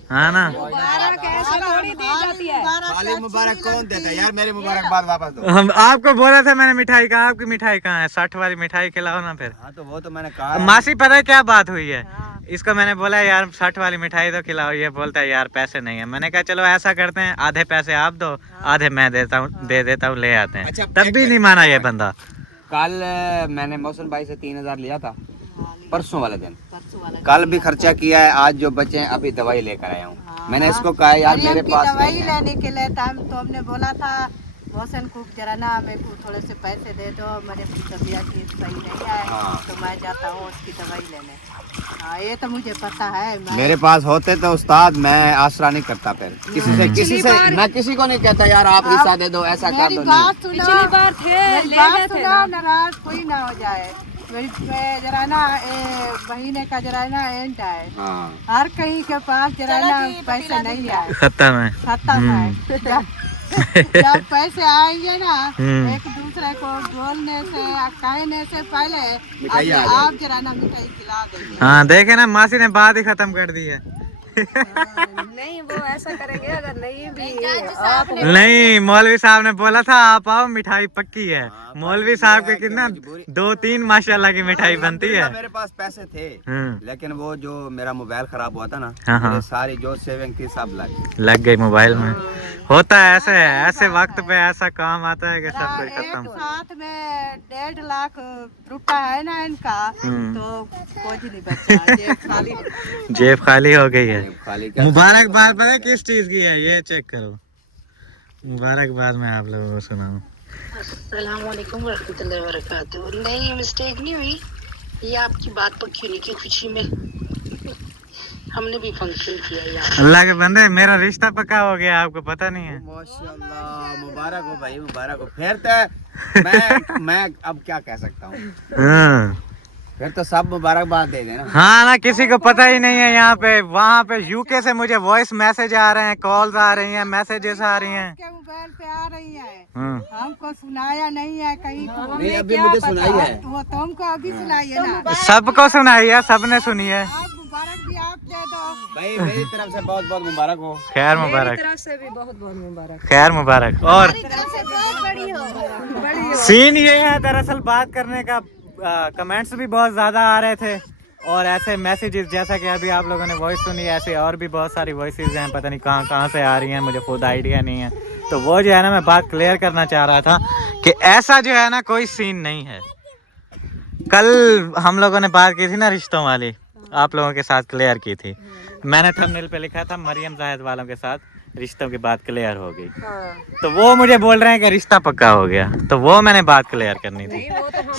हाँ ना। मुबारक ऐसे थोड़ी दी जाती है। खाली मुबारक कौन देता है यार? मेरी मुबारकबाद वापस दो। हम आपको बोला था मैंने मिठाई का, आपकी मिठाई कहाँ है? 60 वाली मिठाई खिलाओ ना फिर। हाँ तो वो तो मैंने कहा। मासी पता है क्या बात हुई है? इसको मैंने बोला यार 60 वाली मिठाई तो खिलाओ, ये बोलता है यार पैसे नहीं है। मैंने कहा चलो ऐसा करते हैं, आधे पैसे आप दो, आधे मैं देता हूँ, दे देता हूँ, ले आते हैं। अच्छा, तब भी नहीं माना ये बंदा। कल मैंने मौसम भाई से 3000 लिया था, परसों वाले दिन। कल भी खर्चा किया है, आज जो बचे हैं अभी दवाई लेकर आया हूँ। मैंने इसको कहा यार मेरे पास दवाई नहीं है। लेने के लिए तो हमने बोला था मोहसन को जरा ना मेरे को थोड़े से पैसे दे दो, मेरे तबीयत सही नहीं है। हाँ। तो मैं जाता हूँ उसकी दवाई लेने। हाँ ये तो मुझे पता है। मेरे पास होते तो उस्ताद मैं आसरा नहीं करता, फिर किसी से मैं किसी को नहीं कहता यार आप हिस्सा दे दो, ऐसा कर मेरी दो। बात सुनो, पिछली बार थे, मेरी ले बात गए थे सुनो, नाराज कोई ना हो जाए। मेरी जरा ना महीने का जरा ना एंड है। हाँ हर कहीं के पास जरा ना पैसे नहीं आए, खत्म है। खत्म है। जब पैसे आएंगे ना एक दूसरे को बोलने से या कहने से पहले आप जरा ना मिठाई खिला देंगे। हाँ देखे ना, मासी ने बात ही खत्म कर दी है। नहीं वो ऐसा करेंगे अगर नहीं भी आप नहीं, मौलवी साहब ने बोला था आप आओ, मिठाई पक्की है। मौलवी साहब के कितना 2-3 माशाल्लाह की मिठाई बनती है। मेरे पास पैसे थे हम्म। लेकिन वो जो मेरा मोबाइल खराब हुआ था ना, हाँ, हाँ। मेरे सारी जो सेविंग थी सब लग गई मोबाइल में। होता है ऐसे, ऐसे वक्त पे ऐसा काम आता है कि सब कुछ एक खत्म। साथ में 1.5 लाख रुपया है ना इनका, हम्म। तो कुछ नहीं बचा, जेब खाली। जेब खाली हो गई है। खाली क्या मुबारकबाद पता है किस चीज की है, ये चेक करो। मुबारकबाद मैं आप लोगों को सुनाऊं। अस्सलामुअलैकुम रहमतुल्लाहि व बरकातुहू। नहीं, मिस्टेक नहीं हुई, ये आपकी बात पक्की होने की खुशी में हमने भी फंक्शन किया यार। अल्लाह के बंदे, मेरा रिश्ता पक्का हो गया, आपको पता नहीं है। माशाल्लाह, मुबारक हो भाई, मुबारक हो। फिर तो मैं अब क्या कह सकता हूँ, हाँ। फिर तो सब मुबारकबाद दे देना। हाँ ना, किसी को पता ही नहीं है यहाँ पे। वहाँ पे यूके से मुझे वॉइस मैसेज आ रहे हैं, कॉल्स आ रही हैं, मैसेजेस आ रही हैं। के मोबाइल पे आ रही है, हम्म। हमको सुनाया नहीं है कहीं तो। नहीं, अभी मुझे सुनाई है। वो तुमको अभी सुनाइए ना। सबको सुनाई है, सबने सुनी है। आप मुबारक भी आप दे दो। भाई मेरी तरफ से बहुत बहुत मुबारक हो। खैर मेरी मुबारक, तरफ से भी बहुत बहुत मुबारक। खैर मुबारक। और बड़ी हो। सीन ये है, दरअसल बात करने का कमेंट्स भी बहुत ज़्यादा आ रहे थे और ऐसे मैसेजेस, जैसा कि अभी आप लोगों ने वॉइस सुनी, ऐसे और भी बहुत सारी वॉइसेस हैं, पता नहीं कहाँ कहाँ से आ रही हैं, मुझे खुद आइडिया नहीं है। तो वो जो है ना, मैं बात क्लियर करना चाह रहा था कि ऐसा जो है ना कोई सीन नहीं है। कल हम लोगों ने बात की थी ना रिश्तों वाली, आप लोगों के साथ क्लियर की थी। मैंने थंबनेल पे लिखा था मरियम जाहिद वालों के साथ रिश्तों की बात क्लियर हो गई। तो वो मुझे बोल रहे हैं कि रिश्ता पक्का हो गया, तो वो मैंने बात क्लियर करनी थी।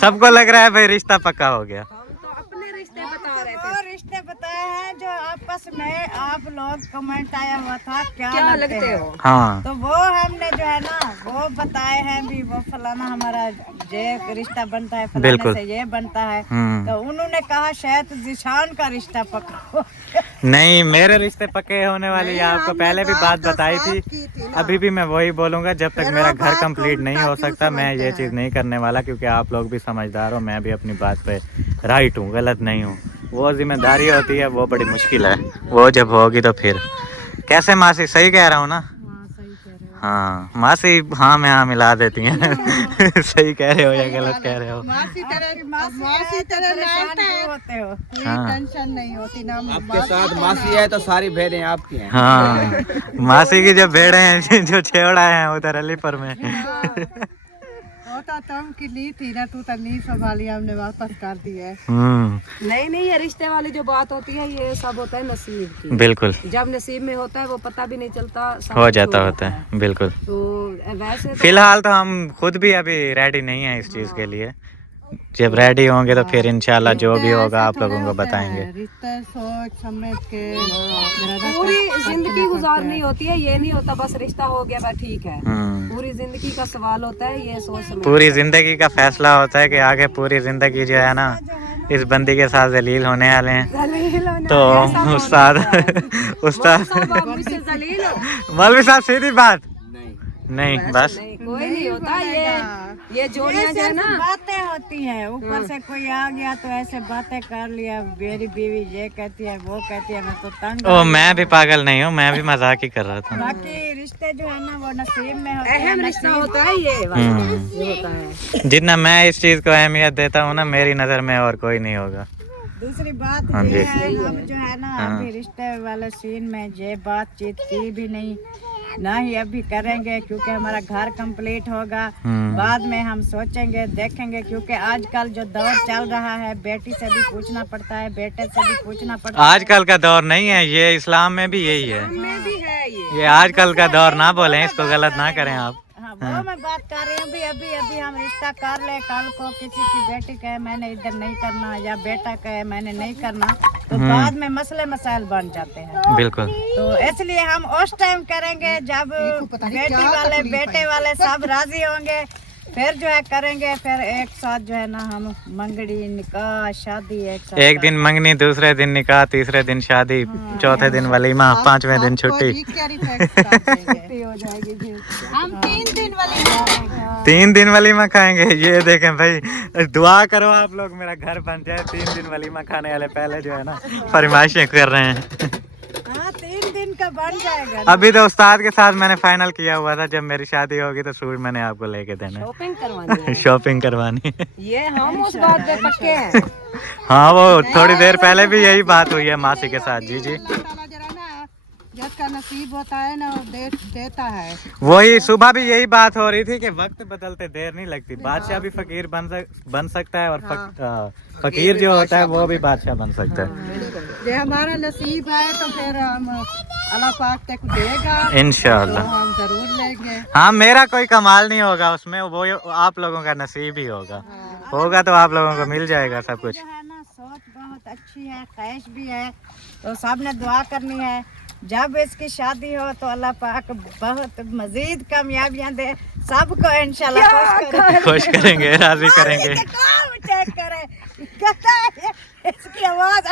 सबको लग रहा है भाई रिश्ता पक्का हो गया। हम तो अपने रिश्ते बता रहे थे। वो रिश्ते बताए हैं जो आपस में आप लोग कमेंट आया हुआ था, क्या लगते हो? हाँ, तो वो हमने जो है ना वो बताए हैं भी, वो फलाना हमारा ये रिश्ता बनता है, फलाने बिल्कुल। से ये बनता है। हम्म। तो उन्होंने कहा शायद जिशान का रिश्ता पक्का हो। नहीं, मेरे रिश्ते पक्के होने वाली है, आपको पहले भी बात बताई थी। अभी भी मैं वही बोलूंगा, जब तक मेरा घर कंप्लीट नहीं हो सकता मैं ये चीज़ नहीं करने वाला, क्योंकि आप लोग भी समझदार हो, मैं भी अपनी बात पे राइट हूँ, गलत नहीं हूँ। वो जिम्मेदारी होती है, वो बड़ी मुश्किल है, वो जब होगी तो फिर। कैसे मासी, सही कह रहा हूँ ना? हाँ मासी, हाँ में हाँ मिला देती हैं। सही कह रहे हो या गलत कह रहे हो? मासी तरह होते हो, हाँ। टेंशन नहीं होती ना। आपके साथ मासी है तो सारी भेड़ें आपकी हैं। हाँ, मासी की जो भेड़े हैं जो छेड़ा है उधर अलीपुर में। होता तुम की ली थी ना, तू तो नहीं संभाली, हमने वापस कर दी है। नहीं नहीं, ये रिश्ते वाली जो बात होती है ये सब होता है नसीब की। बिल्कुल, जब नसीब में होता है वो पता भी नहीं चलता, सब हो कुछ जाता हो होता है। बिल्कुल, तो वैसे तो फिलहाल तो हम खुद भी अभी रेडी नहीं है इस चीज़ के लिए। जब रेडी होंगे तो फिर इंशाल्लाह जो भी होगा आप लोगों को बताएंगे। रिश्ते सोच समझ के पूरी जिंदगी गुजारनी होती है, ये नहीं होता बस रिश्ता हो गया बस ठीक है। पूरी जिंदगी का सवाल होता है, ये सोच समझ। पूरी जिंदगी का फैसला होता है कि आगे पूरी जिंदगी जो है ना इस बंदी के साथ जलील होने वाले हैं। तो उस्ताद मौलवी साहब सीधी बात नहीं, बस नहीं, कोई नहीं होता, ये जोड़ियां जो है ना बातें होती हैं, ऊपर से कोई आ गया तो ऐसे बातें कर लिया, मेरी बीवी ये कहती है वो कहती है, मैं तो तंग। ओ मैं भी पागल नहीं हूँ, मैं भी मजाक ही कर रहा था। बाकी रिश्ते जो है ना वो नसीब में होते हैं। अहम रिश्ता होता है ये होता है। जितना मैं इस चीज को अहमियत देता हूँ ना, मेरी नजर में और कोई नहीं होगा। दूसरी बात हाँ ये जी। है, हम जो है ना अभी रिश्ते वाले सीन में ये बातचीत की भी नहीं, ना ही अभी करेंगे, क्योंकि हमारा घर कंप्लीट होगा। बाद में हम सोचेंगे देखेंगे, क्योंकि आजकल जो दौर चल रहा है, बेटी से भी पूछना पड़ता है, बेटे से भी पूछना पड़ता है। आजकल का दौर नहीं है ये, इस्लाम में भी यही है। में भी है ये आजकल का दौर ना बोलें, इसको गलत ना करें आप। हाँ, वो मैं बात कर रही हूँ भी, अभी हम रिश्ता कर ले, कल को किसी की बेटी कहे मैंने इधर नहीं करना, या बेटा कहे मैंने नहीं करना, तो बाद में मसले मसाइल बन जाते हैं। बिल्कुल, तो इसलिए हम उस टाइम करेंगे जब बेटी वाले बेटे वाले सब राजी होंगे, फिर जो है करेंगे, फिर एक साथ जो है ना हम मंगनी निकाह शादी एक साथ। एक दिन मंगनी, दूसरे दिन निकाह, तीसरे दिन शादी, चौथे दिन वलीमा, पांचवें दिन छुट्टी। हो जाएगी फिर। हम 3 दिन वलीमा 3 दिन वलीमा खाएंगे। ये देखें भाई, दुआ करो आप लोग मेरा घर बन जाए। 3 दिन वलीमा खाने वाले पहले जो है ना फरमाइशें कर रहे हैं। हाँ बन जाएगा। अभी तो उस्ताद के साथ मैंने फाइनल किया हुआ था, जब मेरी शादी होगी तो सूट मैंने आपको लेके देना शॉपिंग करवानी है। शॉपिंग करवानी है। ये हम उस बात पे पक्के हैं। हाँ वो थोड़ी देर पहले भी यही बात हुई है मासी के साथ। जी जी जिसका नसीब होता है ना देता है। वही सुबह भी यही बात हो रही थी कि वक्त बदलते देर नहीं लगती। बादशाह भी फकीर बन सकता है और फकीर जो होता है वो भी बादशाह बन सकता है। ये हमारा नसीब है तो फिर हम अल्लाह पाक तक देगा इंशाल्लाह तो हम जरूर लेंगे। हाँ मेरा कोई कमाल नहीं होगा उसमें, वो आप लोगों का नसीब ही होगा। होगा तो आप लोगों को मिल जाएगा सब कुछ। जो है ना सोच बहुत अच्छी है, ख्वाहिश भी है, तो सबने दुआ करनी है। जब इसकी शादी हो तो अल्लाह पाक बहुत मजीद कामयाबियां दे सबको इंशाल्लाह खुश करेंगे, राजी करेंगे। चेक करे इसकी आवाज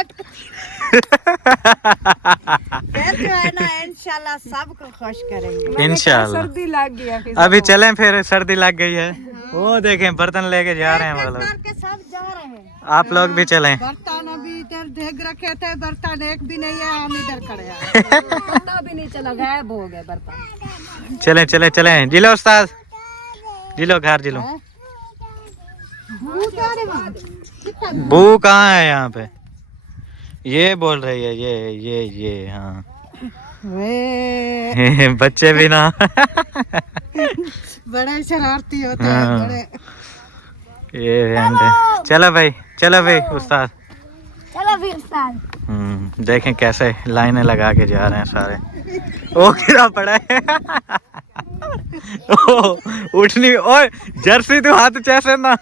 जो है ना इंशाल्लाह सबको खुश करेंगे इंशाल्लाह। सर्दी लग गया अभी चलें फिर, सर्दी लग गई है। वो देखें बर्तन लेके जा रहे हैं वो लोग। के सब जा रहे हैं। आप लोग भी चलें। बर्तन अभी इधर देख रखे थे, बर्तन एक भी नहीं है, हम इधर खड़े हैं। पता भी नहीं चला, गायब हो गए बर्तन। चलें चलें चलें। जिलो उस्ताद, जिलो घर जिलो। बू कहाँ है यहाँ पे? ये बोल रही है, ये हाँ। बच्चे भी ना बड़े शरारती होते हैं बड़े। ये चलो भाई उस्ताद। चलो फिर उस्ताद। देखें कैसे लाइनें लगा के जा रहे हैं सारे। ओ गिरा पड़ा है। ओ उठनी, ओए जर्सी तू हाथ चैसे ना।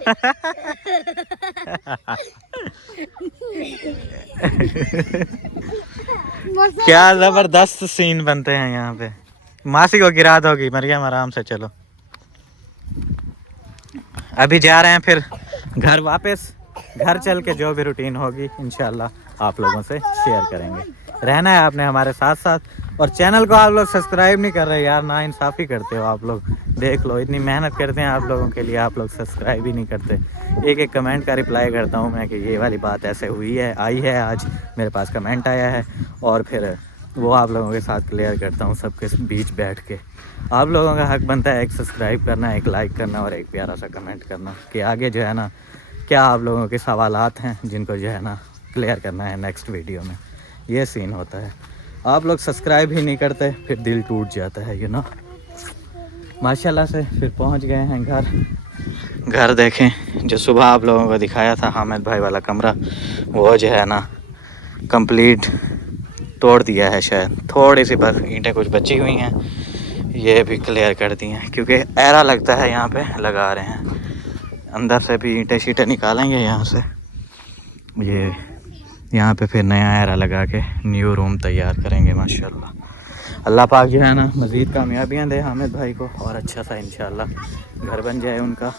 क्या जबरदस्त सीन बनते हैं यहाँ पे। मासी को गिरा दोगी मरियम, आराम से चलो। अभी जा रहे हैं फिर घर वापस। घर चल के जो भी रूटीन होगी इंशाल्लाह आप लोगों से शेयर करेंगे। रहना है आपने हमारे साथ साथ। और चैनल को आप लोग सब्सक्राइब नहीं कर रहे यार, ना इंसाफ़ी करते हो आप लोग। देख लो इतनी मेहनत करते हैं आप लोगों के लिए, आप लोग सब्सक्राइब ही नहीं करते। एक कमेंट का रिप्लाई करता हूँ मैं कि ये वाली बात ऐसे हुई है, आई है, आज मेरे पास कमेंट आया है, और फिर वो आप लोगों के साथ क्लियर करता हूँ सबके बीच बैठ के। आप लोगों का हक बनता है एक सब्सक्राइब करना, एक लाइक करना और एक प्यारा सा कमेंट करना कि आगे जो है ना क्या आप लोगों के सवालात हैं जिनको जो है ना क्लियर करना है नेक्स्ट वीडियो में। ये सीन होता है। आप लोग सब्सक्राइब ही नहीं करते, फिर दिल टूट जाता है, यू नो। माशाल्लाह से फिर पहुंच गए हैं घर देखें जो सुबह आप लोगों को दिखाया था हामिद भाई वाला कमरा, वो जो है ना कंप्लीट तोड़ दिया है। शायद थोड़ी सी बस ईंटें कुछ बची हुई हैं, ये भी क्लियर कर दी हैं क्योंकि एरा लगता है यहाँ पे, लगा रहे हैं। अंदर से भी ईंटें शीटें निकालेंगे यहाँ से, ये यहाँ पे फिर नया एरा लगा के न्यू रूम तैयार करेंगे। माशाल्लाह अल्लाह पाक जो है ना मज़ीद कामयाबियाँ दे हामिद भाई को, और अच्छा सा इंशाल्लाह घर बन जाए उनका।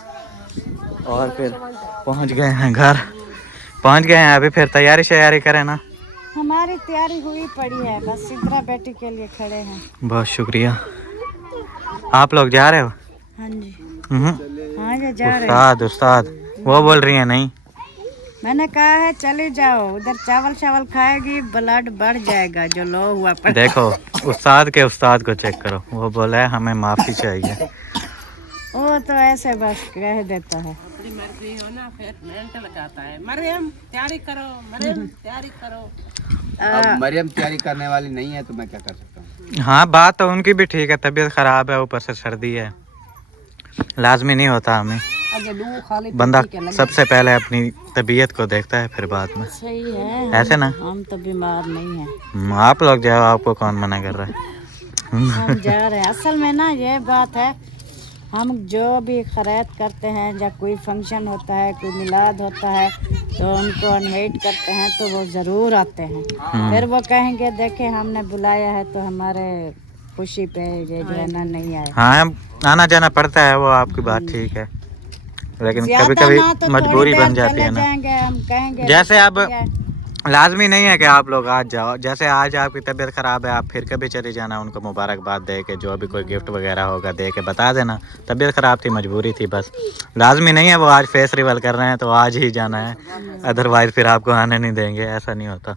और फिर पहुँच गए हैं घर, पहुँच गए हैं। अभी फिर तैयारी करें ना। हमारी तैयारी हुई पड़ी है, बस सिद्रा बेटी के लिए खड़े हैं। बहुत शुक्रिया। आप लोग जा रहे हो? हाँ जी। हाँ जी जा रहे हैं। उस्ताद वो बोल रही है नहीं, मैंने कहा है चले जाओ, उधर चावल खाएगी ब्लड बढ़ जाएगा जो लो हुआ पर। देखो उस्ताद को चेक करो, वो बोला है हमें माफ़ी चाहिए। वो तो ऐसे बस कह देता है। अपनी मर्जी हो ना फिर मेहनत लगाता है। मरियम तैयारी करो, मरियम तैयारी करो। अब मरियम तैयारी करने वाली नहीं है तो मैं क्या कर सकता हूँ। हाँ बात तो उनकी भी ठीक है, तबीयत ख़राब है, ऊपर से सर्दी है, लाजमी नहीं होता हमें। बंदा सबसे पहले अपनी तबीयत को देखता है फिर बाद में। सही है, ऐसे ना हम तो बीमार नहीं हैं। आप लोग जाओ, आपको कौन मना कर रहा है। हम जा रहे हैं। असल में ना ये बात है, हम जो भी खैरात करते हैं, जब कोई फंक्शन होता है, कोई मिलाद होता है, तो उनको इनवाइट करते हैं तो वो ज़रूर आते हैं। फिर वो कहेंगे देखे हमने बुलाया है तो हमारे खुशी पे ये जो है ना नहीं आए। हाँ आना जाना पड़ता है, वो आपकी बात ठीक है, लेकिन कभी ना कभी तो मजबूरी थोड़ी बन देर जाती है चले ना। जाएंगे, हम कहेंगे जैसे अब लाजमी नहीं है कि आप लोग आज जाओ, जैसे आज आपकी तबीयत ख़राब है आप फिर कभी चले जाना, उनको मुबारकबाद दे के जो भी कोई गिफ्ट वगैरह होगा दे के बता देना तबीयत ख़राब थी, मजबूरी थी, बस। लाजमी नहीं है वो आज फेस रिवील कर रहे हैं तो आज ही जाना है, अदरवाइज़ फिर आपको आने नहीं देंगे, ऐसा नहीं होता।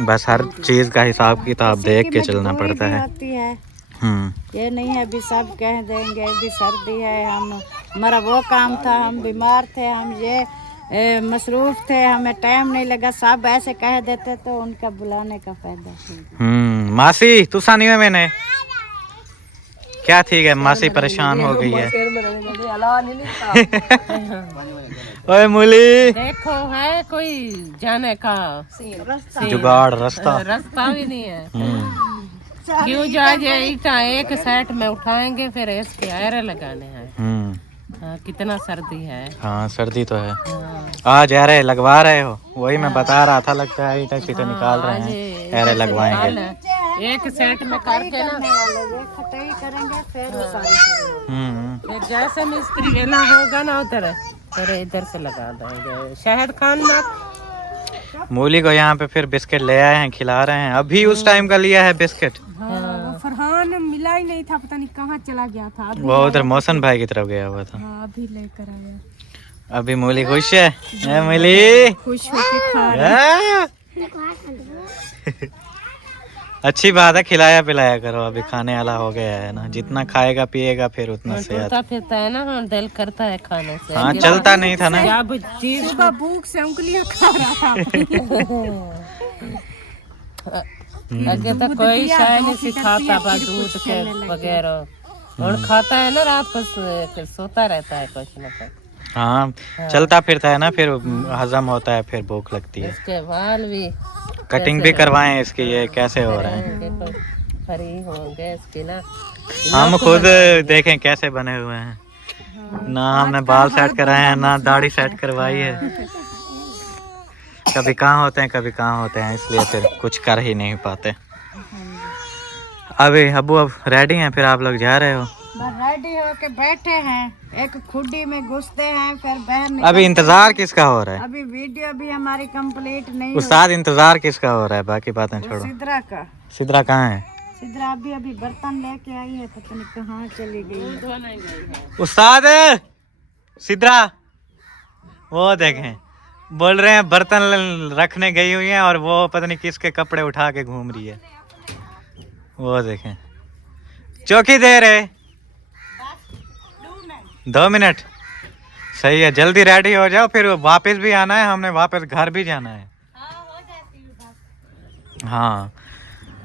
बस हर चीज का हिसाब किताब देख के चलना पड़ता है। होती है, हम्म। ये नहीं है अभी सब कह देंगे अभी सर्दी है, हम हमारा वो काम था, हम बीमार थे, हम ये मसरूफ थे, हमें टाइम नहीं लगा, सब ऐसे कह देते तो उनका बुलाने का फायदा। मासी तू सानी में मैंने क्या ठीक है, मासी परेशान हो गई है। ओए मूली देखो है कोई जाने का जुगाड़ रास्ता रास्ता भी नहीं है। क्यों जा ईटा एक सेट में उठाएंगे फिर इसके आयरे लगाने हैं। हाँ, कितना सर्दी है। हाँ सर्दी तो है। हाँ। आज एरे लगवा रहे हो? वही मैं बता रहा था, लगता है ईटा शीटा निकाल रहे हैं, एरे लगवाएंगे। एक सेट में करके ना खटाई करेंगे फिर वो सारी फिर जैसे मिस्त्री वेला होगा ना उधर फिर इधर से लगा देंगे। शहद खान में मूली को यहाँ पे फिर बिस्किट ले आए हैं, खिला रहे हैं। अभी उस टाइम का लिया है बिस्किट। वो फरहान मिला ही नहीं था, पता नहीं कहाँ चला गया था। वो उधर मौसम भाई की तरफ गया हुआ था। अभी लेकर आया। अभी मूली खुश है। मूली खुश होके खा अच्छी बात है, खिलाया पिलाया करो। अभी खाने वाला हो गया है ना, जितना खाएगा पिएगा फिर उतना सेहत। चलता फिरता है ना, हाँ, दिल करता है खाने से। हाँ चलता नहीं था ना। जब चीज सुबह भूख से उंगलियां खा रहा था। आगे तो कोई शायद नहीं सिखाता बा दूध के वगैरह, और खाता है ना रात को सोता रहता है कुछ ना कुछ। हाँ चलता फिरता है ना, फिर हजम होता है, फिर भूख लगती है। इसके बाल भी कटिंग भी करवाएं इसके, ये कैसे हो रहे हैं। देखो हरी होंगे इसकी ना। हम खुद देखें कैसे बने हुए हैं। ना हमने बाल सेट कराए हैं, ना दाढ़ी सेट करवाई है। कभी कहाँ होते हैं कभी कहाँ होते हैं, इसलिए फिर कुछ कर ही नहीं पाते। अभी अबू अब रेडी हैं, फिर आप लोग जा रहे हो? रेडी होके बैठे हैं, एक खुड्डी में घुसते हैं फिर बहन। अभी इंतजार किसका हो रहा है? अभी वीडियो भी हमारी कंप्लीट नहीं उस्ताद इंतजार किसका हो रहा है? बाकी बातें छोड़ो। सिद्रा का। सिद्रा कहाँ है? सिद्रा अभी बर्तन लेके आई है, पता नहीं कहाँ चली गई। उस्ताद सिद्रा वो देखें, बोल रहे हैं बर्तन रखने गई हुई हैं और वो पता नहीं किसके कपड़े उठा के घूम रही है। वो देखें, चौकी दे रहे 2 मिनट। सही है, जल्दी रेडी हो जाओ, फिर वापस भी आना है, हमने वापस घर भी जाना है। हाँ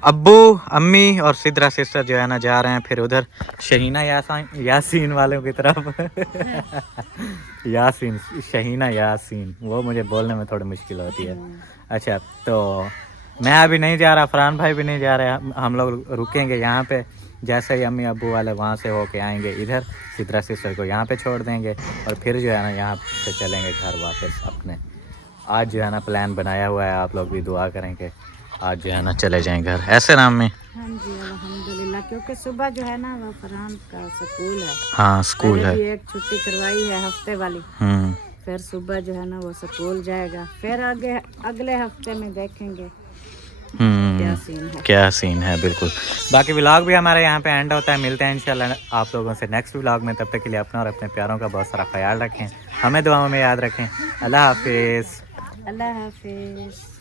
अब्बू अम्मी और सिद्रा सिस्टर जो है ना जा रहे हैं फिर उधर शहीना यासीन वालों की तरफ। यासीन शहीना यासीन, वो मुझे बोलने में थोड़ी मुश्किल होती है। अच्छा तो मैं अभी नहीं जा रहा, फरहान भाई भी नहीं जा रहे, हम लोग रुकेंगे यहाँ पे। जैसे ही अम्मी अब्बू वाले वहाँ से होके आएंगे इधर, सिद्रा सिस्टर को यहाँ पे छोड़ देंगे और फिर जो है ना यहाँ से चलेंगे घर वापस अपने। आज जो है ना प्लान बनाया हुआ है, आप लोग भी दुआ करेंगे आज जो है ना चले जाएं घर। ऐसे ना अम्मी? हाँ जी अल्हम्दुलिल्लाह, क्योंकि सुबह जो है ना वो फरहान का स्कूल है। हाँ स्कूल है, एक छुट्टी करवाई है हफ्ते वाली। फिर सुबह जो है ना वो स्कूल जाएगा, फिर आगे अगले हफ्ते में देखेंगे क्या सीन है। बिल्कुल, बाकी व्लॉग भी हमारे यहाँ पे एंड होता है। मिलते हैं इंशाल्लाह आप लोगों से नेक्स्ट व्लॉग में। तब तक के लिए अपना और अपने प्यारों का बहुत सारा ख्याल रखें, हमें दुआओं में याद रखें। अल्लाह हाफिज़। अल्लाह हाफिज़।